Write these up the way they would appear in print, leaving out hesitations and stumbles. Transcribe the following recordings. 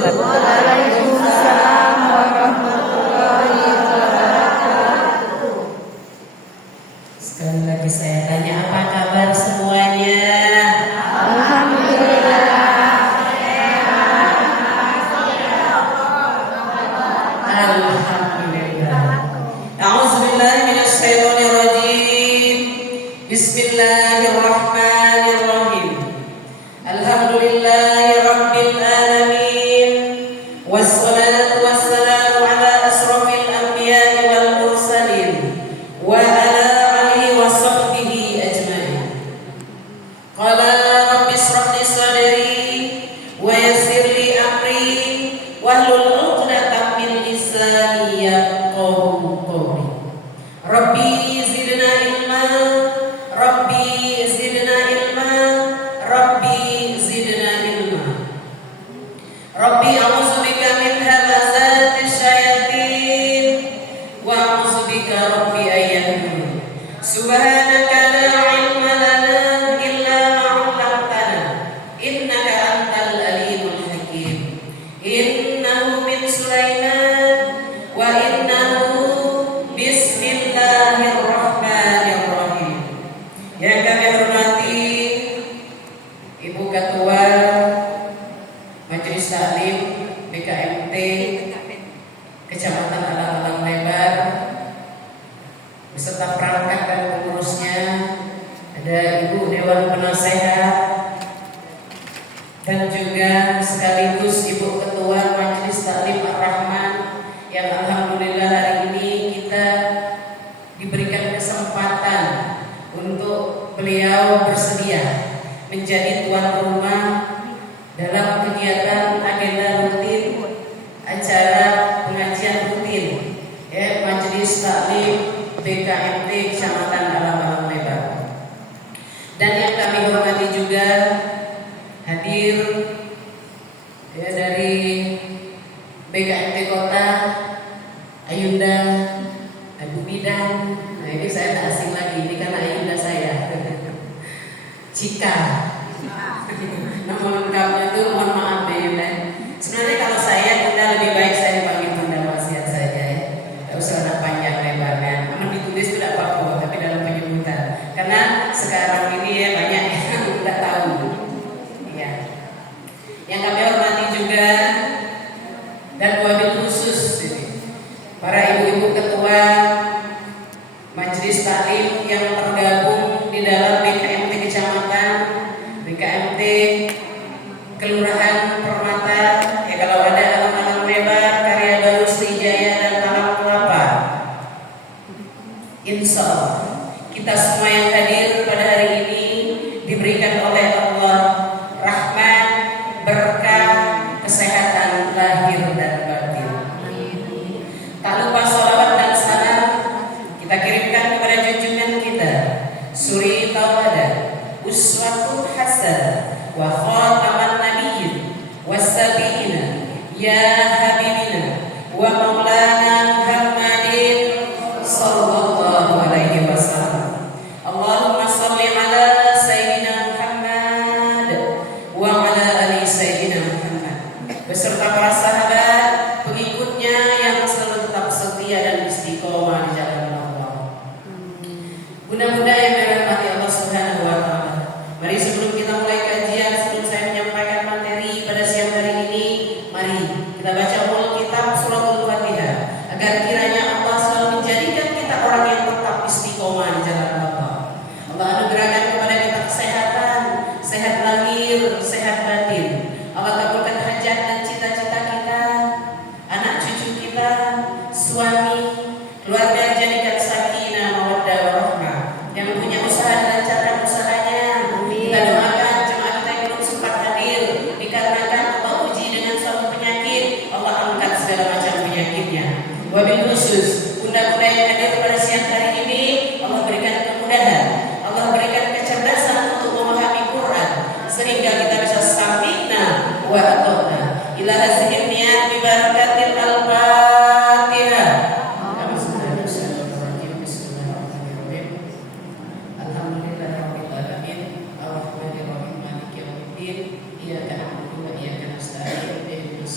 wabarakatuh. Waalaikumsalam warahmatullahi wabarakatuh. Sekali lagi saya tanya, apa kabar semuanya? Alhamdulillah. Alhamdulillah. A'udzubillahi minasyaitonir rajim. Bismillahirrahmanirrahim. Alhamdulillahi rabbil alamin. Wassalatu wassalamu ala asrofil anbiya'i wal mursalin wa ala alihi wa sahbihi ajma'in. Qala rabbi ishrah li sadri wa yassir li amri wahlul 'uqdatam min lisani yafqahu qawli. Rabbi zidna ilma, Rabbi zidna ilma, Rabbi zidna ilma. Rabbi a'udzubika min hamazatis syayatin wa a'udzubika rabbi ayyahdurun. Subhanaka la ilma lana illa ma 'allamtana innaka antal alimul hakim. Innahu min Sulaiman wa innahu bismillahirrahmanirrahim. Yang kami hormati Ibu Ketua Majelis Taklim BKMT Kecamatan Alang-Alang Lebar beserta perangkat dan pengurusnya, ada Ibu Dewan Penasehat dan juga sekaligus Ibu Ketua Majelis Taklim Ar-Rahman yang alhamdulillah hari ini kita diberikan kesempatan untuk beliau bersedia menjadi tuan rumah dalam kegiatan agenda rutin acara pengajian rutin Majelis Taklim BKMT Kecamatan Alang-Alang Lebar. Dan yang kami hormati juga hadir dari BKMT Kota Ayunda Abu Bidang. Nah ini saya tak asing lagi, ini karena Ayunda saya Cika. Nama lengkapnya tuh mohon maaf Ayunda. Sebenarnya kalau saya kita lebih baik saya dipanggil Bunda Wasiat saja ya. Gak usah ada panjang lebarnya. Namun ditulis itu tidak apa-apa, tapi dalam penyebutan. Karena sekarang ini ya banyak yang tidak tahu. Ya. Yang kami hormati juga dan wabil khusus para ibu-ibu ketua Majelis Taklim yang tergabung di dalam BKMT Kecamatan, BKMT Kelurahan Permata, ya kalau ada Alang-Alang Lebar, Karya Baru Sriwijaya dan Talang Kelapa. Insya Allah kita semua yang hadir pada hari ini diberikan oleh Allah rahmat, berkah, kesehatan lahir dan batin. Tak lupa sholawat dan salam kita kirimkan kepada junjungan kita suri tauladan, uswatun hasanah wa khataman nabiyyin wassabiina ya habibina wa maulana Muhammadin sallallahu alaihi wasallam. Allahumma shalli ala sayyidina Muhammad wa ala ali sayyidina Muhammad beserta para sahabat pengikutnya yang selalu tetap setia dan istiqomah di jalan Allah. Mudah-mudahan yang dirahmati Allah Subhanahu wa taala. Mari sebelum kita mulai kajian, sebelum saya menyampaikan materi pada siang hari ini, mari kita baca ulang kitab suratul Fatihah agar kiranya Allah selalu menjadikan kita orang yang tetap istiqomah di jalan Allah. Allah anugerahkan kepada kita kesehatan, sehat lahir, sehat batin. Allah kabulkan hajat dan cita-cita kita, anak cucu kita, suami, keluarga jadikan sakinah, mawaddah, warahmah. Yang punya usaha dilancarkan usahanya. Kita doakan jemaah kita yang belum sempat hadir, dikarenakan Allah uji dengan suatu penyakit, Allah angkat segala macam penyakitnya. Wabil khusus bunda-bunda yang hadir pada siang hari ini, Allah berikan kemudahan, Allah berikan kecerdasan untuk memahami Quran sehingga kita bisa sami'na wa ata'na ila hazihi niat bi barakatil al-Fatihah. Alhamdulillahirabbil alamin, arrahmanirrahim, maliki yaumiddin, iyyaka na'budu wa iyyaka nasta'in, ihdinas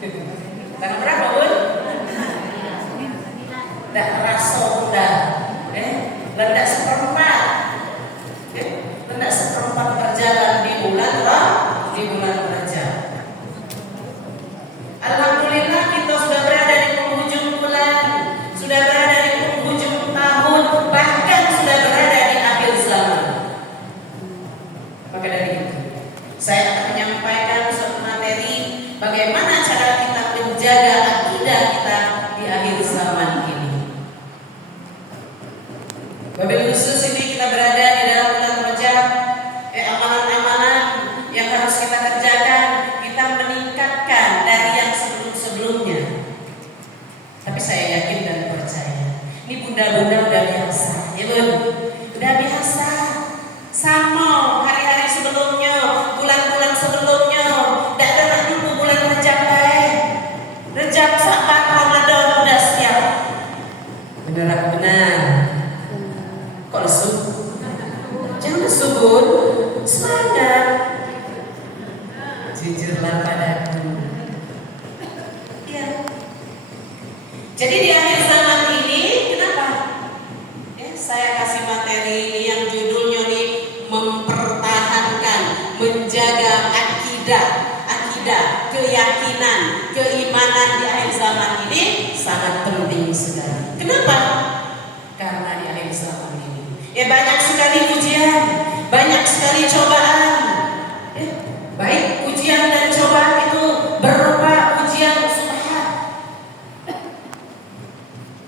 Tanggal berapa, Bun? Tidak rasa udah, rendah seperempat, rendah seperempat berjalan di bulan Rajab. Alhamdulillah kita sudah berada di penghujung bulan, sudah berada di penghujung tahun, bahkan sudah berada di akhir zaman. Maka dari itu, saya akan menyampaikan suatu materi bagaimana cara kita menjaga akidah kita di akhir zaman ini. Wabil khusus ini kita berada di dalam bulan Rajab, amalan-amalan yang harus kita kerjakan, kita meningkatkan dari yang sebelum-sebelumnya. Tapi saya yakin dan percaya, ini bunda-bunda udah biasa, ya Bun? Udah biasa, sama hari-hari sebelumnya, bulan-bulan sebelumnya, tidak ada dulu bulan Rajab, Rajab, Saban, Ramadan udah siap. Benar. Kok lesu? Jangan lesu, Bun. Semangat. Jujurlah padaku. Ya. Jadi di akhir zaman ini, kenapa? Saya kasih materi ini yang judulnya nih, mempertahankan, menjaga akidah, keyakinan, keimanan di akhir zaman ini sangat penting sekali. Kenapa? Karena di akhir zaman ini banyak sekali ujian, banyak sekali cobaan. Baik ujian dan cobaan itu berupa ujian subhat,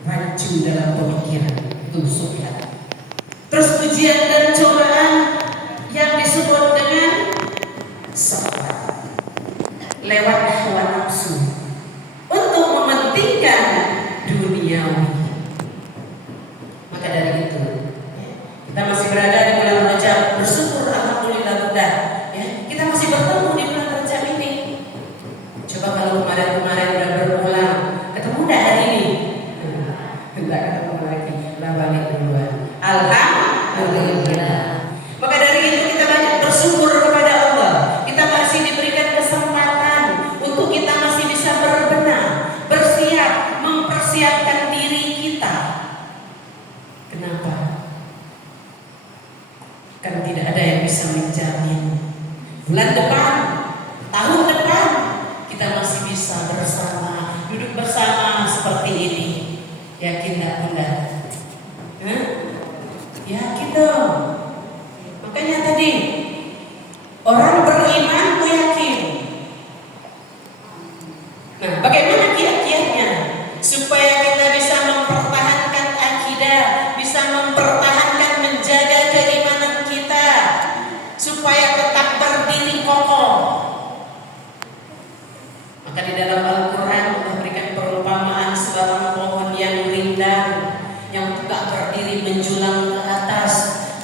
racun dalam pemikiran, itu subhat. Terus ujian dan cobaan yang disebut dengan syahwat, lewat hawa nafsu, untuk mementingkan duniawi. Maka dari itu, kita masih berada di bulan Rajab, bersyukur alhamdulillah Bunda, kita masih bertemu di bulan Rajab ini. Coba kalau kemarin udah berulang, ketemu dah hari ini? Tidak ketemu lagi, lah balik duluan. Alhamdulillah. Maka dari itu kita banyak bersyukur kepada Allah. Kita masih diberikan kesempatan untuk kita masih bisa berbenah, bersiap, mempersiapkan diri kita. Kenapa? Kan tidak ada yang bisa menjamin bulan depan, tahun depan kita masih bisa bersama, duduk bersama seperti ini. Yakin tak Bunda? Yakin dong. Makanya tadi orang beriman tuh yakin. Nah, bagaimana kiat-kiatnya supaya kita bisa mempertahankan akidah, bisa mempertahankan, menjaga keimanan kita, supaya tetap berdiri kokoh? Maka di dalam Al-Quran memberikan perumpamaan sebarang pohon yang rindang, yang tegak berdiri menjulang ke atas,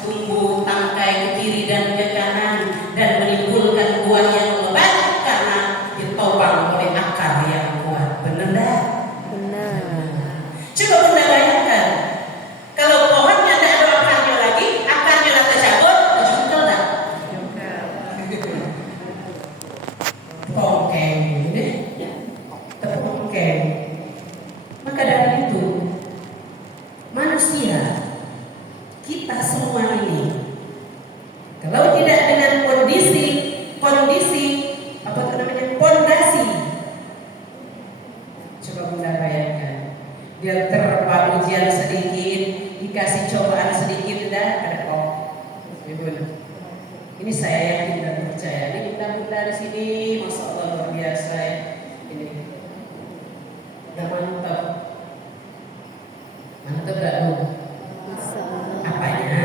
tumbuh tangkai ke kiri dan ke kanan, dan menimbulkan buah yang lebat karena ditopang oleh akar yang kuat. Benar dah? Benar. Coba Bunda bayangkan, kalau pohonnya tidak ada akarnya lagi, akarnya sudah tercabut, jungkel dah. Pongkeng, terpongkeng. Maka dari itu, manusia, kita semua ini, kalau tidak dengan kondisi apa namanya, pondasi, coba Bunda bayangkan, dia terpa ujian sedikit, dikasih cobaan sedikit, dah ada kok. Ini saya yakin dan percaya. Ini bunda-bunda di sini, masya Allah luar biasa ya. Ini udah mantap gak Bu? Insya Allah. Apanya?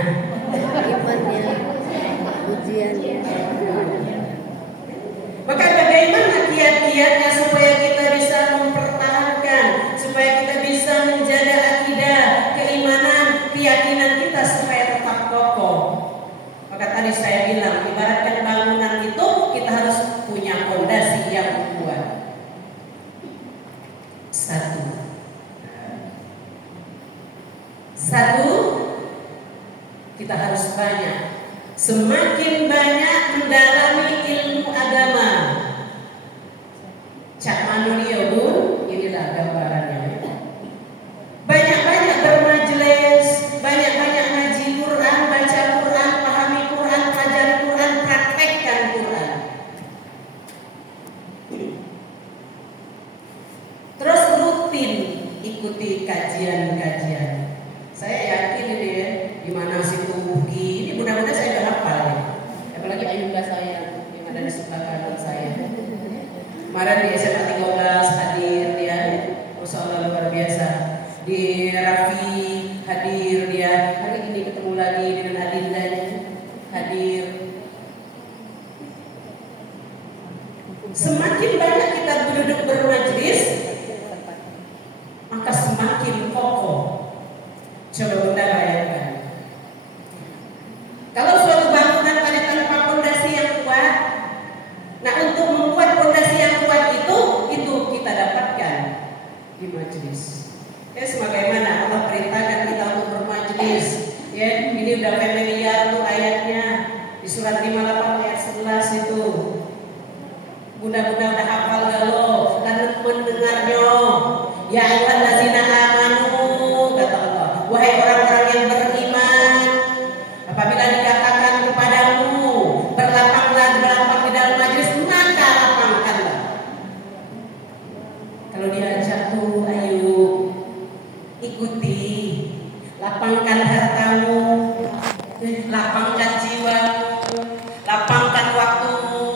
Imannya, ujiannya. Maka bagaimana kiat-kiatnya supaya kita bisa mempertahankan, supaya kita bisa menjaga akidah, keimanan, keyakinan kita supaya tetap kokoh? Maka tadi saya bilang, ibaratkan bangunan itu kita harus punya fondasi yang kuat. Satu, kita harus semakin banyak mendalami ilmu agama. Cak Manuri ya Bun, inilah gambarannya. Banyak-banyak bermajelis, banyak-banyak ngaji Quran, baca Quran, pahami Quran, pelajari Quran, praktekkan Quran. Terus rutin ikuti kajian-kajian. Saya yakin ini ya, di mana situ Buki, ini mudah-mudahan saya udah hafal ya. Apalagi ayunda saya yang ada di sebelah kanan saya. Kemarin di SMA 13 hadir dia, Masya Allah luar biasa. Di Rafi hadir dia, hari ini ketemu lagi dengan Adindanya hadir. Semakin banyak kita duduk bermajlis, maka semakin kokoh. Coba Bunda bayangkan, kalau suatu bangunan ada tanpa fondasi yang kuat, nah untuk membuat fondasi yang kuat itu kita dapatkan di majlis. Ya sebagaimana Allah perintahkan kita untuk bermajlis. Ya, ini udah familiar tuh ayatnya di surat 58 ayat 11 itu. Bunda-bunda udah hafal galau dan mendengarnya. Ya ayyuhallazina amanu, kata Allah, wahai orang-orang yang beriman, apabila dikatakan kepadamu berlapanglah di dalam majlis, maka lapangkanlah. Kalau diajak tuh ayo ikuti, lapangkan hartamu, lapangkan jiwamu, lapangkan waktumu.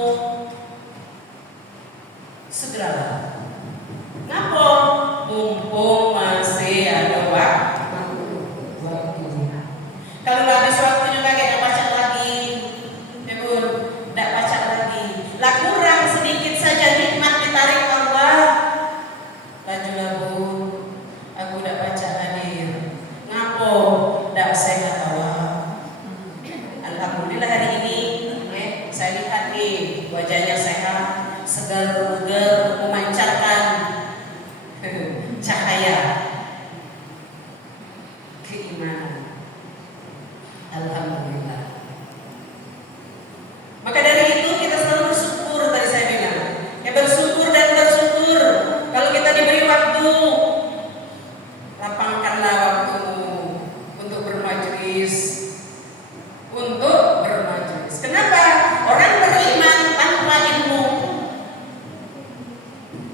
Segeralah. Ngapa? Mumpung masih ada waktu. Kalau habis waktu juga kita baca lagi, ya Bun, tidak baca lagi. Lah kurang sedikit saja nikmat ditarik Allah. Lajulah Bun, aku tidak baca hadir. Ngapa? Tidak sehat awak. Alhamdulillah hari ini, saya lihat nih wajahnya sehat, segar bugar, memancarkan cahaya keimanan. Alhamdulillah. Maka dari itu kita selalu bersyukur, tadi saya bilang, ya bersyukur dan bersyukur. Kalau kita diberi waktu, lapangkanlah waktumu untuk bermajlis, untuk bermajlis. Kenapa? Orang beriman tanpa ilmu,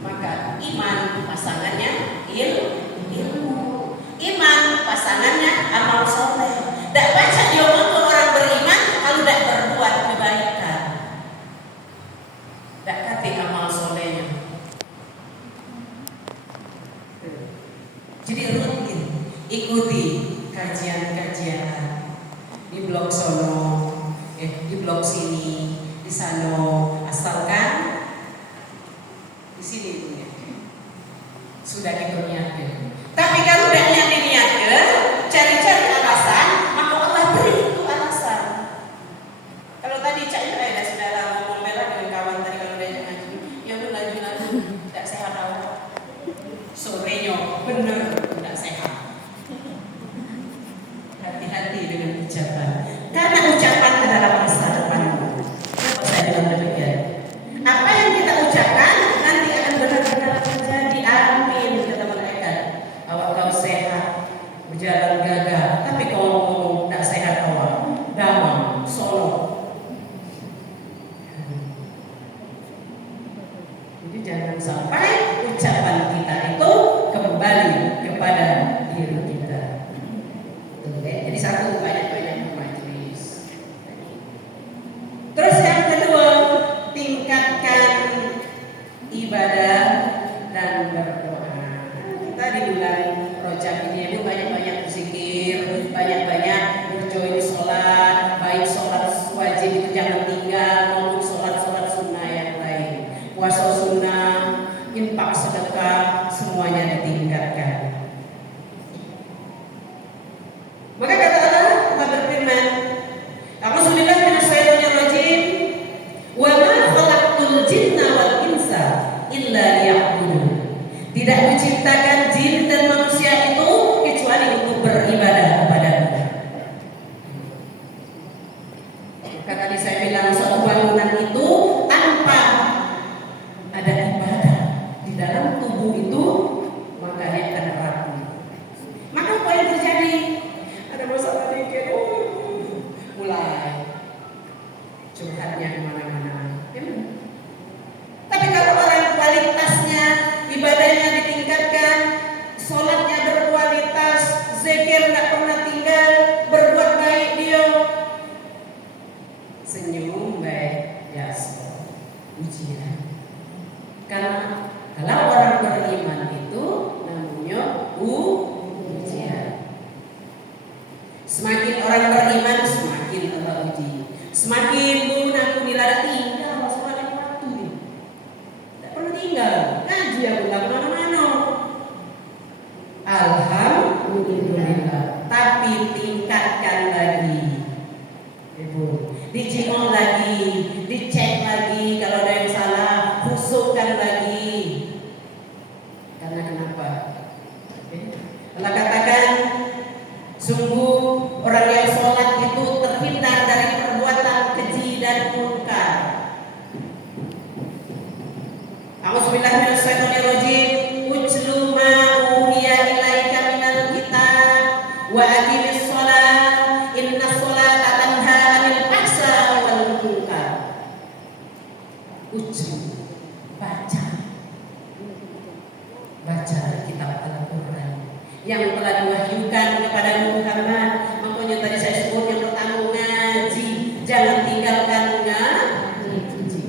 maka iman pasangannya ilmu, iman pasangannya amal soleh. Tidak baca dia ngomong orang beriman kalau tidak berbuat kebaikan, tidak kati amal solehnya. Jadi rutin ikuti kajian-kajian di blog sono, di blog sini, di sana, asalkan di sini punya sudah kita niatkan. Tapi kalau tidak niatkan, cari-cari alasan, maka Allah beri itu alasan. Kalau tadi Cak Yura sudah ngomong bela dengan kawan tadi kalau dia ngaji, ya udah laju-laju, tidak sehat awak. Sorenya bener tidak sehat. Hati-hati dengan ucapan, karena ucapan adalah masa depanmu. Kenapa saya bilang demikian? Apa yang kita ucapkan nanti akan benar-benar terjadi. Amin, kata malaikat. Awak kau sehat, berjalan gagah, tapi kau ngomong tak sehat awak, damang, solo. Jadi jangan sampai ucapan kita itu kembali kepada diri kita. Jadi satu, banyak-banyak bermajlis. Terus yang kedua, tingkatkan ibadah dan berdoa. Kita di bulan Rajab ini itu banyak-banyak berzikir, banyak-banyak berjoin sholat, baik sholat wajib itu jangan tinggal, maupun sholat-sholat sunnah yang lain, puasa sunnah, infak sedekah, semuanya ditingkatkan. Maka kata Allah berfirman, A'udzubillahi minasyaitonir rajim, wa ma khalaqtul jinna wal insa illa liya'budun. Tidak diciptakan jin dan manusia itu kecuali untuk beribadah kepada-Mu. Maka tadi saya bilang suatu bangunan itu tanpa ada ibadah Kalau orang beriman itu namanya ujian. Semakin orang beriman semakin Allah uji. Semakin pun aku nilai tinggal sholat waktu nih. Tidak perlu tinggal. Ngaji aku nggak kemana-mana. Alhamdulillah. Tapi tingkatkan lagi. Ibu, dijingon lagi, dicek lagi kalau ada yang salah, husukkan lagi. Karena kenapa? Allah katakan, sungguh orang yang sholat itu terhindar dari perbuatan keji dan munkar. A'udzubillahi minasyaitonirrajim. Utlu ma uhiya ilaika minal kitab wa aqimis shalah innas sholata tanha 'anil fahsya'i wal munkar. Utlu, baca kitab Al-Quran yang telah diwahyukan kepada Muhammad. Makanya tadi saya sebut yang pertama ngaji, jangan tinggalkan ngaji.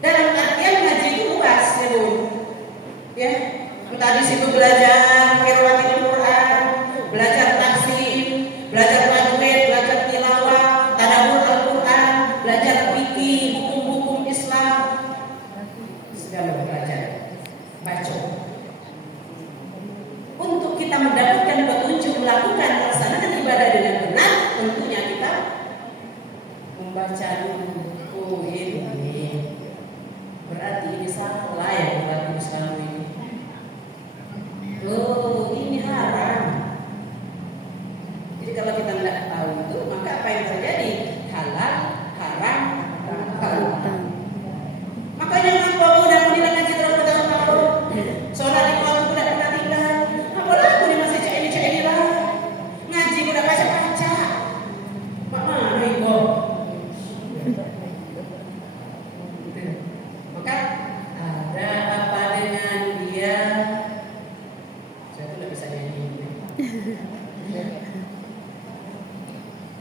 Dalam artian ngaji itu luas ya Bu. Ya, tadi situ belajar qiraatul Quran, belajar tafsir, belajar tajwid, belajar tilawah, tadabbur Al-Quran, belajar fikih, hukum-hukum Islam. Segala belajar, baca. Untuk kita mendapatkan petunjuk melakukan melaksanakan ibadah dengan benar, tentunya kita membaca dulu. Oh ini berarti ini salah ya berarti Islam ini. Oh ini haram. Jadi kalau kita tidak tahu itu, maka apa yang terjadi? Halal, haram, haram. Makanya apa udah menilai ngaji terus bertahun-tahun, sholat di waktu tidak pernah tinggal. Apalah aku ini masih cek ini lah. Ngaji udah baca. Mana itu? Maka ada apa dengan dia? Saya tuh tidak bisa nyanyi.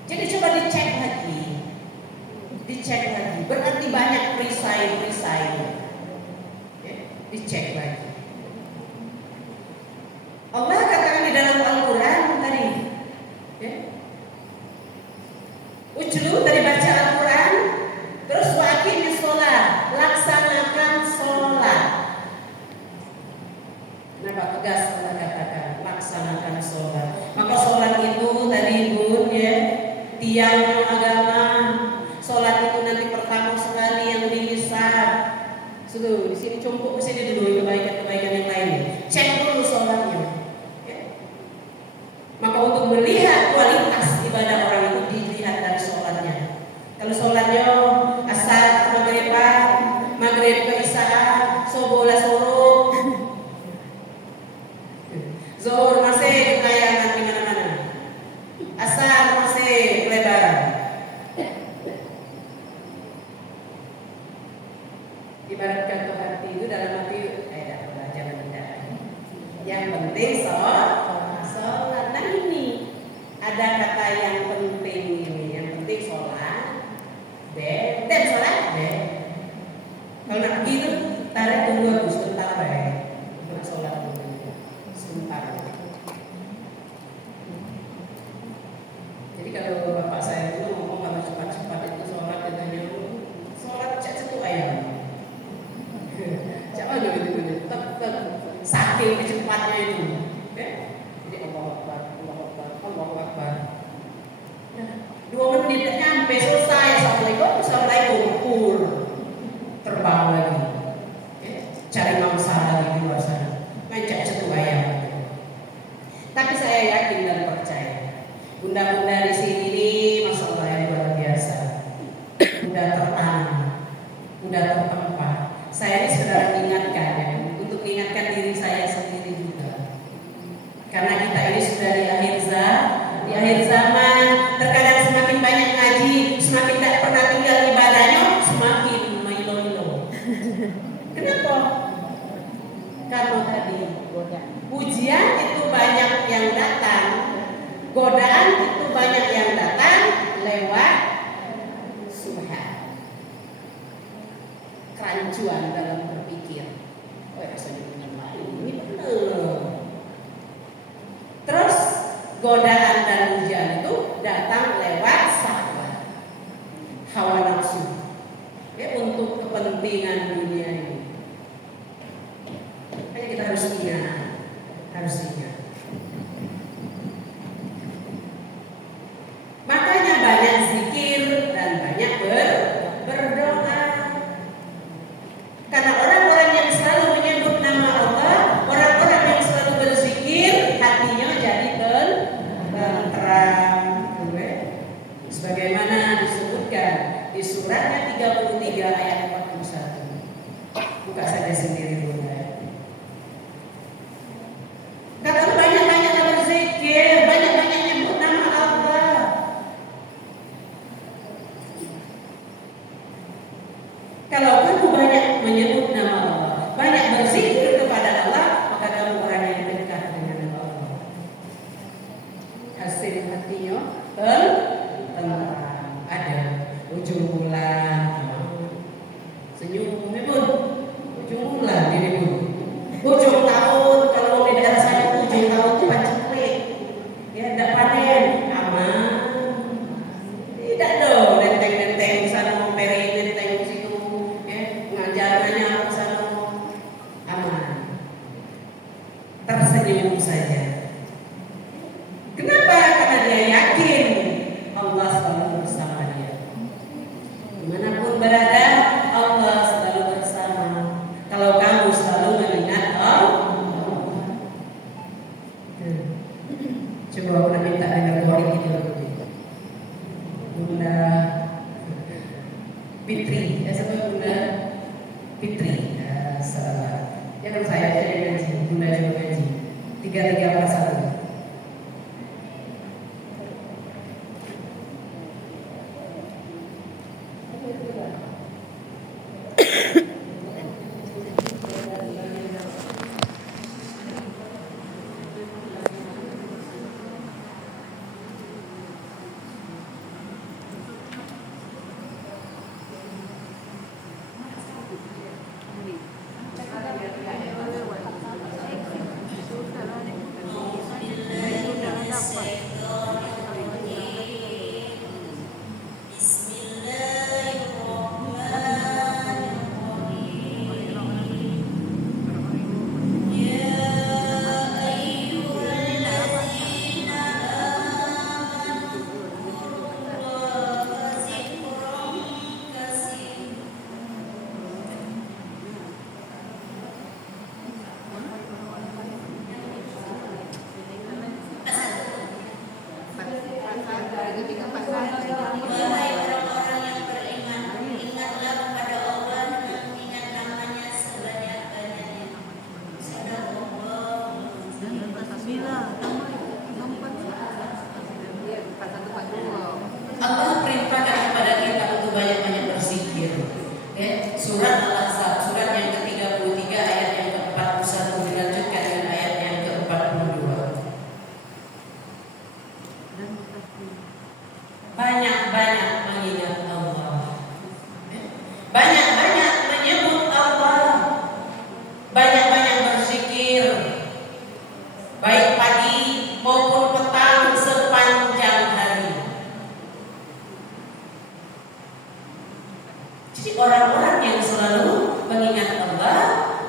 Jadi coba dicek lagi. Berarti banyak perisai. Ya, dicek lagi. Allah katakan di dalam Al-Quran tadi, ya, Ujlu dari baca Al-Quran, terus waqimis sholat, laksanakan sholat. Kenapa tegas Allah katakan laksanakan sholat? Maka sholat itu tadi Bun ya, tiangnya agama. Sholat itu nanti pertama sekali yang dihisab. Sudah di sini cumpuk ke sini dulu kebaikan yang lain. Cek dulu sholatnya. Ya. Maka untuk melihat kualitas ibadah orang itu dilihat dari sholatnya. Kalau sholatnya asar maghrib ke isya, subuh suruh, zuhur masih kelayangan di mana-mana, asar masih lebaran. Ibaratkan ke hati itu dalam hati jangan tidak. Yang penting sholat. Nah ini ada kata yang penting ini. Yang penting sholat. Dan sholat. Kalau nak begitu, tarik tunggu aku sebentar baik. Nak sholat dulu sebentar. Jadi kalau bapak saya itu ngomong kalau cepat-cepat itu sholat katanya sholat cek ayam. Siapa aja gitu, saking kecepatnya itu. Jadi Allahu Akbar. Nah, 2 menit nyampe selesai. Assalamualaikum, pur terbang lagi. Cari mangsa lagi di luar sana. Ngajak satu ayam. Tapi saya yakin dan percaya, bunda-bunda di sini ini, masya Allah yang luar biasa. Udah tertanam, udah tertempa. Saya ini sekedar mengingatkan ya, untuk mengingatkan diri saya sendiri juga. Karena kita ini sudah di akhir zaman, terkadang semakin banyak ngaji, semakin tidak pernah tinggal ibadahnya, semakin milo. Kenapa? Karena tadi pujian itu banyak yang datang, godaan itu banyak yang datang lewat subhan. Kerancuan dalam berpikir. harus ingat. Makanya banyak zikir dan banyak berdoa. Karena orang-orang yang selalu menyebut nama Allah, orang-orang yang selalu berzikir, hatinya jadi tenteram. Sebagaimana disebutkan di suratnya 33 ayat 41. Buka saja sendiri Bunda. Kalau banyak-banyak berzikir, banyak-banyak nyebut nama Allah. Kalau kamu banyak menyebut nama Allah, banyak berzikir kepada Allah, maka kamu orang yang dekat dengan Allah. Hasil hatinya tenang, ada ujung bulan, senyum ini pun ujung bulan ini pun ujung tahun. Kalau di daerah saya ujung tahun itu panceklik, ya tidak panen aman, tidak dong nenteng-nenteng sana memperi nenteng situ, ya ngajarnya ke sana aman, tersenyum saja. Kenapa? Karena dia yakin Allah selalu bersama dia. Dimanapun berada, Allah selalu bersama. Kalau kamu selalu mengingat Allah, coba aku minta dengar doa itu dulu. Bunda Fitri, siapa Bunda Fitri? Salah. Jangan saya jadi ngaji, Bunda juga ngaji. 3341. Allah perintahkan kepada kita untuk banyak-banyak berzikir. Ya, surat Al-Ahzab, surat yang ke-33 ayat yang ke-41 dilanjutkan dengan ayat yang ke-42. Banyak-banyak mengingat Allah. Banyak-banyak menyebut Allah. Banyak-banyak berzikir. Baik pagi maupun petang sepanjang hari. Jadi orang-orang yang selalu mengingat Allah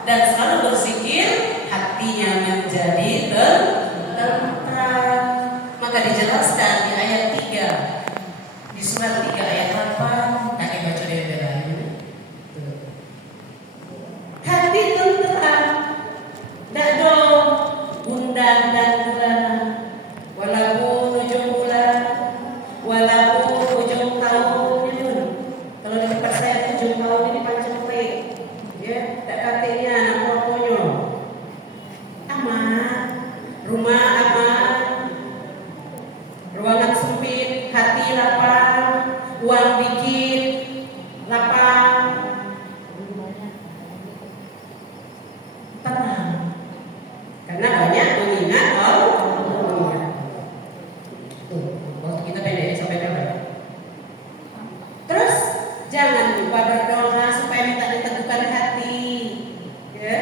dan selalu berzikir, hatinya menjadi tentram. Maka dijelaskan di ayat 3 di surat 3 ayat 8. Kakek baca dari belakang. Hati tentram, tidak dong undang dan bulan, walaupun ujung bulan, walaupun ujung tahun itu. Kalau di tempat saya ujung tahun ini panceklik, ya, tak katanya anak pokoknya aman, rumah aman, ruangan sempit, hati lapang, uang dikit, lapang, tenang. Karena banyak mengingat Allah. Waktu kita pendek sampai berapa? Terus jangan lupa berdoa supaya minta diteguhkan hati. Ya.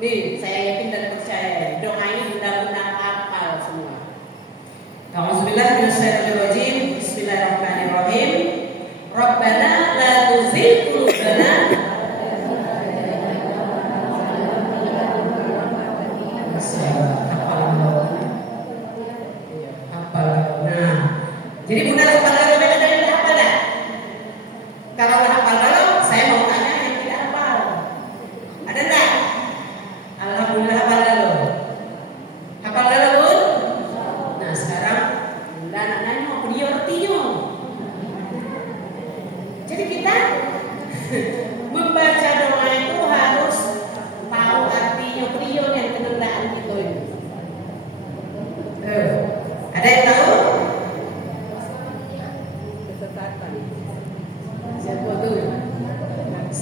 Nih, saya yakin dan percaya doa ini mudah-mudahan hafal semua. A'udzubillahi Bismillahirrahmanirrahim. Rabbana la tuzigh qulubana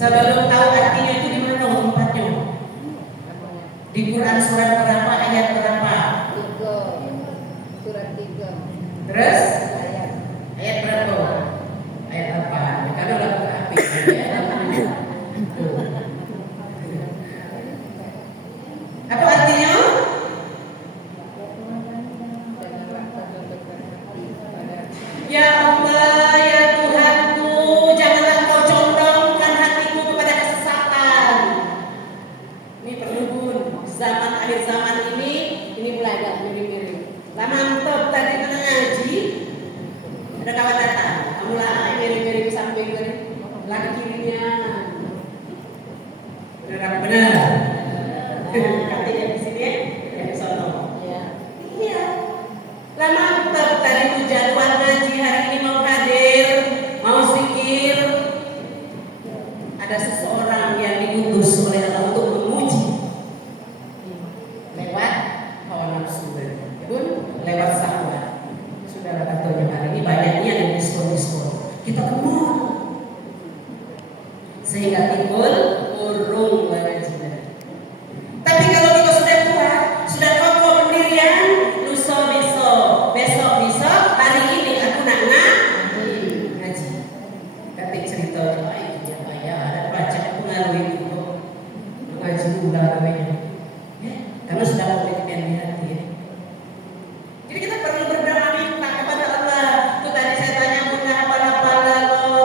Sebelum tahu artinya itu di mana tempatnya? Di Quran surat berapa, ayat berapa? 3. Surat 3. Terus Ayat. ayat berapa? Ayat apa? Kalau lagu api. Apa artinya? Ya Allah, ya Tuhanku, janganlah Engkau condongkan hatiku kepada kesesatan. Ini perlu pun zaman akhir zaman ini mulai agak miring-miring. Lah mantap tadi kita ngaji, ada kawan datang, kamu lah miring-miring ke samping tadi, lagi kirinya. Benar. Katanya di sini ya, di sono. Iya. Lah mantap tadi itu jadwal ngaji hari ini mau hadir, mau zikir. Ada seseorang yang diutus oleh Allah untuk memuji lewat hawa nafsu pun lewat syahwat. Saudara katanya hari ini banyaknya yang diskon. Kita kenal sehingga timbul urung wajib. Tapi kalau kita sudah kuat, sudah kokoh pendirian, besok bisa, hari ini aku nak ngaji. Tapi cerita ya, ada baca pengaruh itu ngaji udah namanya. Ya, karena sudah komitmen di hati. Ya. Jadi kita perlu berdoa minta kepada Allah. Itu tadi saya tanya punya apa-apa lalu.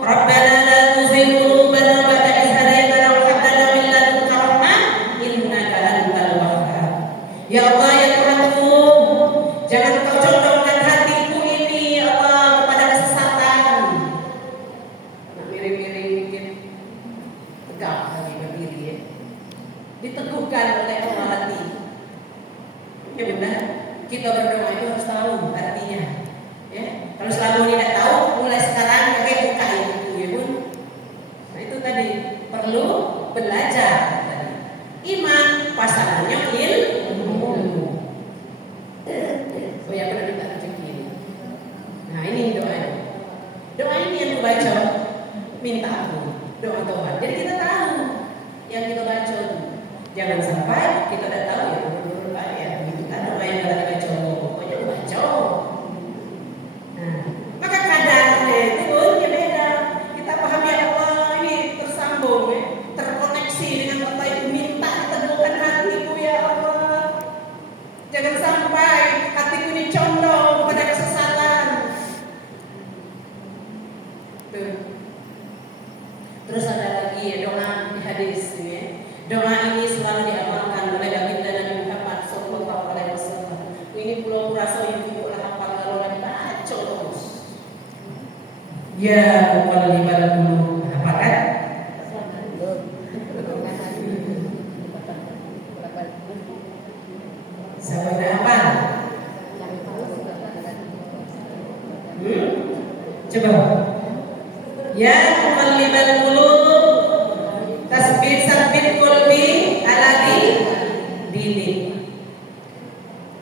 Rabbana la tuzigh qulubana ba'da idh hadaytana wa hab lana min ladunka rahmah innaka antal wahhab. Ya Allah ya Tuhanku, jangan Engkau condongkan hatiku ini ya Allah kepada kesesatan. Nak miring-miring dikit, tegak lagi berdiri ya. Diteguhkan oleh Allah hati. Ya benar. Kita berdoa itu harus tahu artinya. Ya, kalau selama ini tidak tahu, mulai sekarang pakai buka itu ya bun. Nah itu tadi perlu belajar. Iman pasangannya ilmu. Oh ya benar juga rezeki. Nah ini doanya. Doa ini yang membaca minta aku doa Tuhan. Jadi kita tahu yang kita baca. Jangan sampai kita tidak tahu ya berdoa ya begitu kan doa yang kita baca. Pokoknya baca. Nah, maka kadarnya itu pun ya beda. Kita paham ya Allah ini tersambung ya, terkoneksi dengan Allah itu minta teguhkan hatiku ya Allah. Jangan sampai hatiku ini condong pada kesesatan. Tuh. Terus ada lagi ya doa di hadis ya. Doa ini selalu diamalkan oleh baginda Nabi Muhammad sallallahu alaihi wasallam. Ini pulau rasa yang tidak hafal kalau lagi baca terus. Ya muqallibal qulub, apa kan? Siapa yang hafal? Coba. Ya muqallibal qulub, tasbit qalbi ala dinik.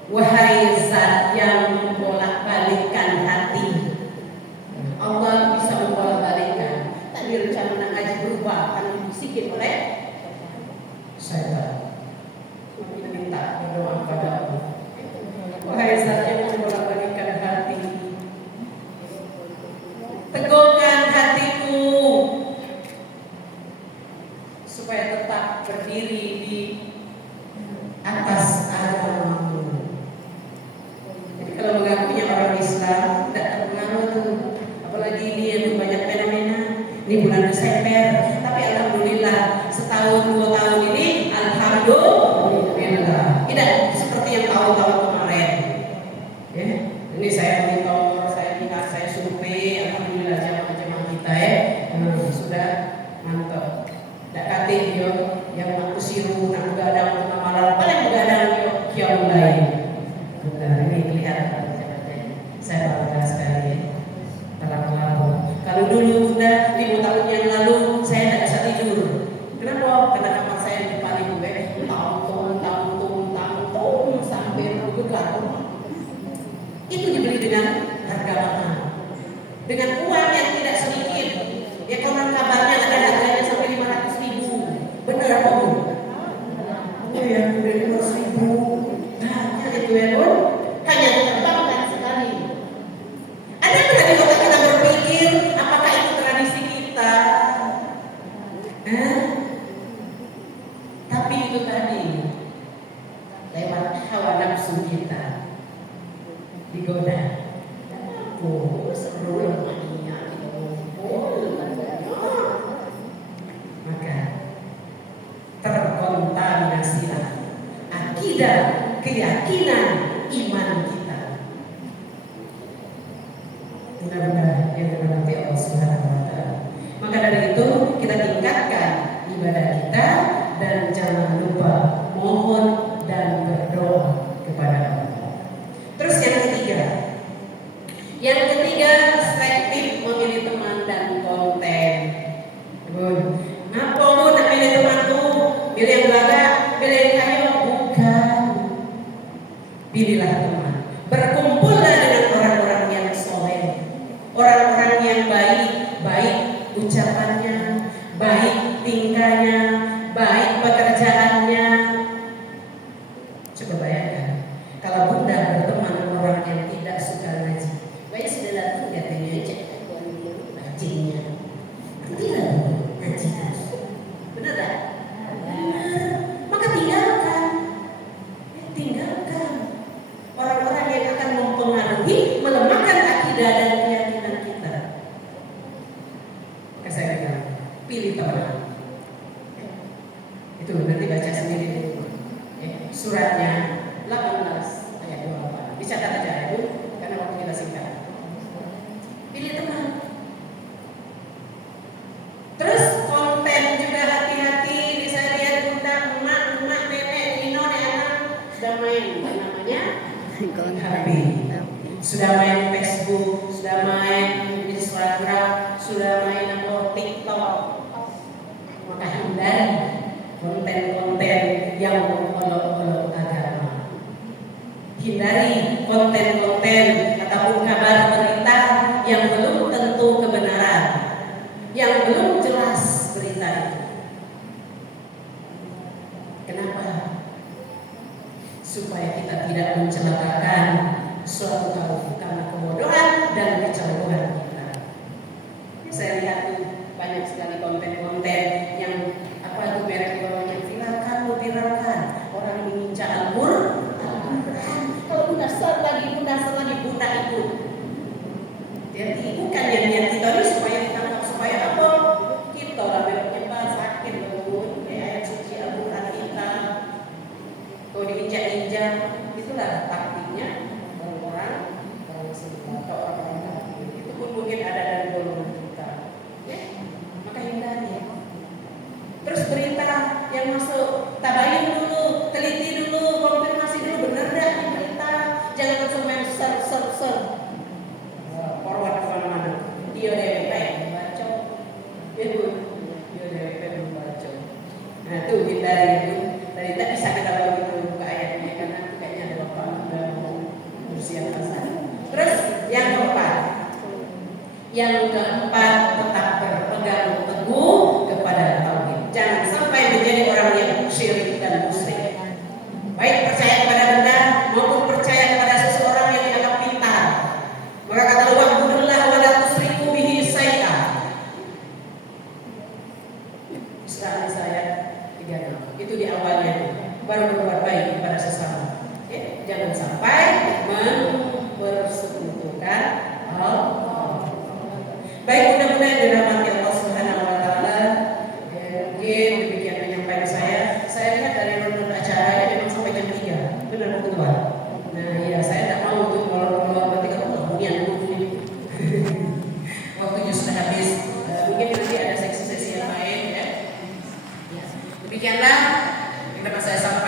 Wahai zat yang membolak-balikkan hati, Allah bisa membolak-balikkan. Tadi rencana nak ngaji berubah karena dibisikin oleh saya. Kita minta berdoa kepada Allah. Wahai zat yang membolak-balikkan hati, teguhkan hatiku supaya tetap berdiri di atas agamamu. Jadi kalau mengakunya orang Islam tidak terpengaruh tuh, apalagi ini yang banyak fenomena. Ini bulan Desember, tapi alhamdulillah setahun 2 tahun ini alhamdulillah tidak seperti yang tahun-tahun kemarin. Ya, ini saya monitor, saya lihat, saya survei, alhamdulillah jamaah-jamaah kita sudah mantap. Tak kate yo yang aku siru nak begadang malam paling begadang yo kiam lain. Benar ini kelihatan saya bangga sekali. Kalau dulu udah 5 tahun yang lalu saya tidak bisa tidur. Kenapa? Karena kamar saya di paling tahun sampai bergegar. Itu dibeli dengan harga mahal, dengan uang yang tidak sedikit. Ya konon kabarnya ada harga berapa Bu? Oh ya, udah 200.000. Banyak itu ya Bu. Hanya diterbangkan sekali. Ada nggak di otak kita berpikir apakah itu tradisi kita? Tapi itu tadi lewat hawa nafsu kita digoda. Oh, seru lemahnya kita ngumpul. Maka terkontaminasilah akidah, keyakinan, iman kita. Benar-benar yang dirahmati Allah Subhanahu wa Ta'ala. Maka dari itu kita tingkatkan ibadah kita dan jangan lupa mohon dan berdoa kepada Allah. Terus yang ketiga selektif memilih teman dan konten. Ngapa lu nak pilih teman tuh? Pilih yang belaga, pilih yang kaya, bukan. Pilihlah teman. Berkumpullah dengan orang-orang yang soleh, orang-orang yang baik ucapannya, baik tingkahnya, baik pekerjaannya. Coba bayangkan, kalau Bunda berteman dengan orang yang tidak suka ngaji, baik sudah datang katanya aja, ngajinya, tidak ngaji terus, benar tak? Benar. Maka tinggalkan orang-orang yang akan mempengaruhi, melemahkan akidah dan keyakinan kita. Maka saya bilang, pilih teman. Itu nanti baca sendiri dulu. Suratnya 18 ayat 24. Dicatat aja Ibu, karena waktu kita singkat. Pilih teman. Terus konten juga hati-hati. Saya lihat Bunda, emak, nenek, Nino, anak sudah main namanya HP, sudah main Facebook, sudah main Instagram, sudah main TikTok. Maka hindari konten-konten yang mengolok-olok agama. Hindari konten-konten ataupun kabar berita yang belum tentu kebenaran, yang belum jelas berita itu. Kenapa? Supaya kita tidak mencelakakan suatu kaum karena kebodohan dan kecemburuan kita. Saya lihat banyak sekali konten-konten yang apa itu merek yang viralkan orang menginjak Al-Quran. Kalau Bunda ser lagi Bunda itu. Jadi bukan yang niat kita ini supaya ditangkap, supaya apa? Kita lah menyebar sakit loh. Ayat suci Al-Quran kita. Kalau diinjak-injak, itulah taktiknya orang sebelah atau orang kafir. Itu pun mungkin ada dari golongan kita. Ya? Maka hindari. Terus berita yang masuk, tabayun dulu, teliti dulu, konfirmasi dulu benar enggak ini berita. Jangan langsung main ser. Forward kemana-mana. Dia DWP membaca. Ibu, dia DWP membaca. Nah itu hindari itu. Tadi tak bisa kita begitu buka ayatnya karena kayaknya ada bapak udah mau bersiap pasar. Terus yang keempat tetap berpegang teguh kepada tauhid. Jangan sampai menjadi orang yang syirik dan musyrik. Baik percaya kepada benda maupun percaya kepada seseorang yang dianggap pintar. Maka kata Allah, "Wa'budullah wa la tusyriku bihi syai'a." Isra saya 36. Itu di awalnya. Baru berbuat baik kepada sesama. Jangan sampai mempersekutukan Allah. Baik, mudah-mudahan dirahmati Allah Subhanahu wa Ta'ala. Mungkin demikian penyampaian saya. Saya lihat dari runut acaranya memang sampai jam 3. Benar betul. Nah, ya saya tidak mau untuk molor-molor berarti kemudian waktunya sudah habis. Mungkin nanti ada seksi-seksi yang lain ya. Demikianlah yang dapat saya sampaikan.